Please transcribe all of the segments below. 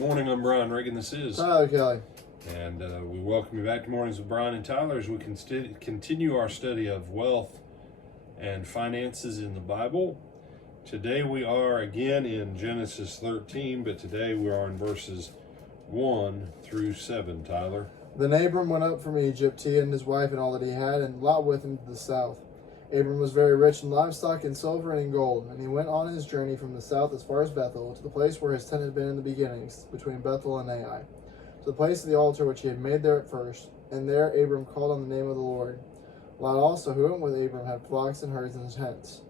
Morning, I'm Brian Reagan. This is Tyler Kelly. And we welcome you back to Mornings with Brian and Tyler as we continue our study of wealth and finances in the Bible. Today we are again in Genesis 13, but today we are in verses 1 through 7, Tyler. Then Abram went up from Egypt, he and his wife and all that he had, and Lot with him to the south. Abram was very rich in livestock and silver and in gold, and he went on his journey from the south as far as Bethel, to the place where his tent had been in the beginnings, between Bethel and Ai, to the place of the altar which he had made there at first. And there Abram called on the name of the Lord. Lot also, who went with Abram, had flocks and herds and tents.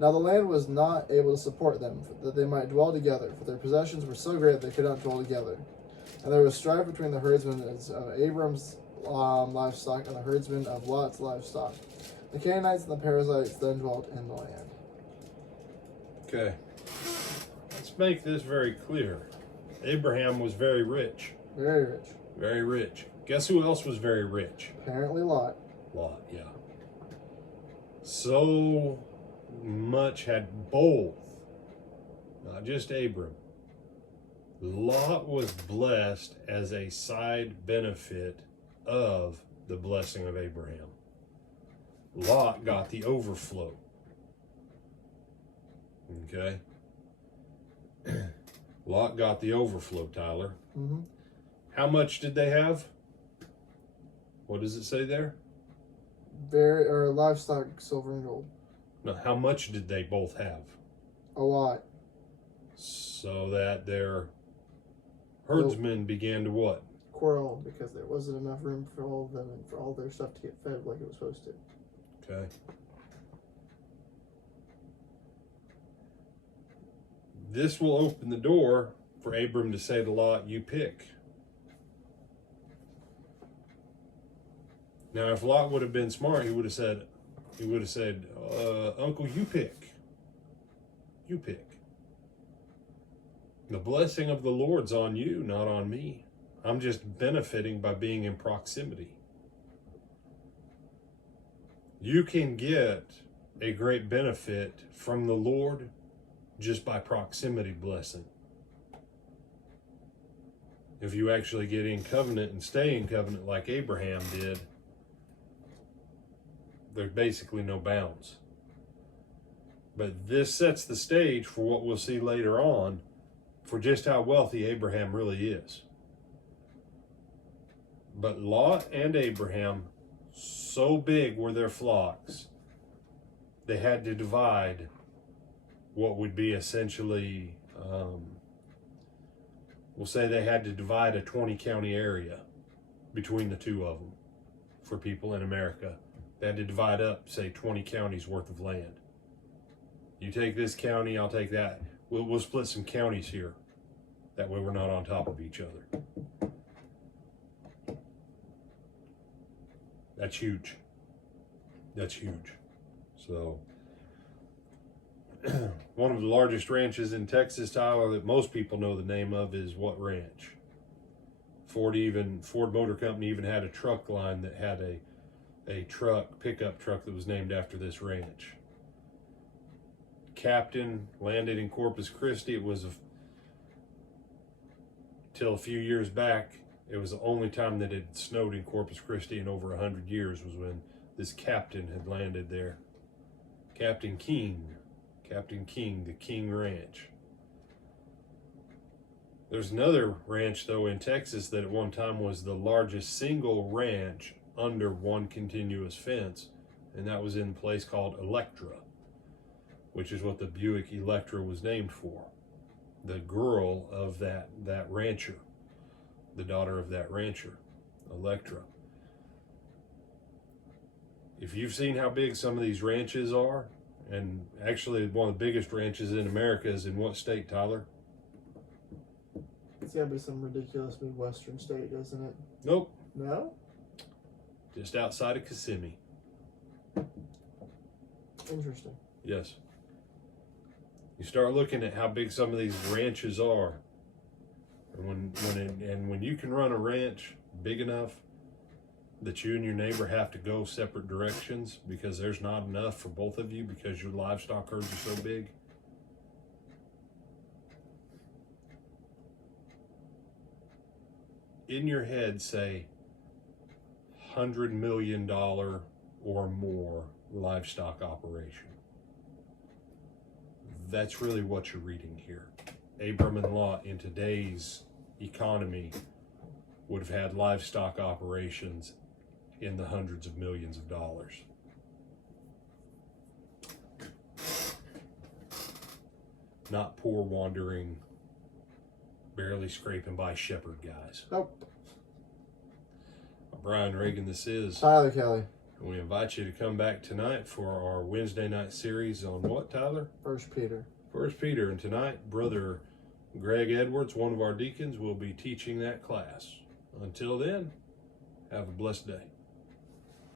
Now the land was not able to support them, that they might dwell together, for their possessions were so great that they could not dwell together. And there was strife between the herdsmen of Abram's livestock and the herdsmen of Lot's livestock. The Canaanites and the Perizzites then dwelt in the land. Okay, let's make this very clear. Abraham was very rich. Very rich. Very rich. Guess who else was very rich? Apparently Lot. Lot, yeah. So much had both, not just Abram. Lot was blessed as a side benefit of the blessing of Abraham. Lot got the overflow. Okay? Lot got the overflow, Tyler. Mm-hmm. How much did they have? What does it say there? Livestock, silver and gold. No, how much did they both have? A lot. So that their herdsmen began to what? Quarrel, because there wasn't enough room for all of them and for all their stuff to get fed like it was supposed to. Okay. This will open the door for Abram to say to Lot, you pick. Now, if Lot would have been smart, he would have said, Uncle, you pick. You pick. The blessing of the Lord's on you, not on me. I'm just benefiting by being in proximity. You can get a great benefit from the Lord just by proximity blessing. If you actually get in covenant and stay in covenant like Abraham did, there's basically no bounds. But this sets the stage for what we'll see later on for just how wealthy Abraham really is. But Lot and Abraham, so big were their flocks, they had to divide what would be essentially, we'll say they had to divide a 20-county area between the two of them for people in America. They had to divide up, say, 20 counties worth of land. You take this county, I'll take that. We'll split some counties here. That way we're not on top of each other. That's huge. That's huge. So, one of the largest ranches in Texas, Tyler, that most people know the name of is what ranch? Ford Motor Company even had a truck line that had a pickup truck that was named after this ranch. Captain landed in Corpus Christi. It was till a few years back, it was the only time that it snowed in Corpus Christi in over 100 years was when this captain had landed there. Captain King, the King Ranch. There's another ranch, though, in Texas that at one time was the largest single ranch under one continuous fence, and that was in a place called Electra, which is what the Buick Electra was named for. The girl of that rancher, the daughter of that rancher, Electra. If you've seen how big some of these ranches are, and actually one of the biggest ranches in America is in what state, Tyler? It's gotta be some ridiculous Midwestern state, doesn't it? Nope. No? Just outside of Kissimmee. Interesting. Yes. You start looking at how big some of these ranches are, and when you can run a ranch big enough that you and your neighbor have to go separate directions because there's not enough for both of you because your livestock herds are so big, in your head say $100 million or more livestock operation. That's really what you're reading here. Abram and Lot in today's economy would have had livestock operations in the hundreds of millions of dollars. Not poor wandering, barely scraping by shepherd guys. Nope. Brian Reagan, this is Tyler Kelly. And we invite you to come back tonight for our Wednesday night series on what, Tyler? 1 Peter. 1 Peter. And tonight, Brother Greg Edwards, one of our deacons, will be teaching that class. Until then, have a blessed day.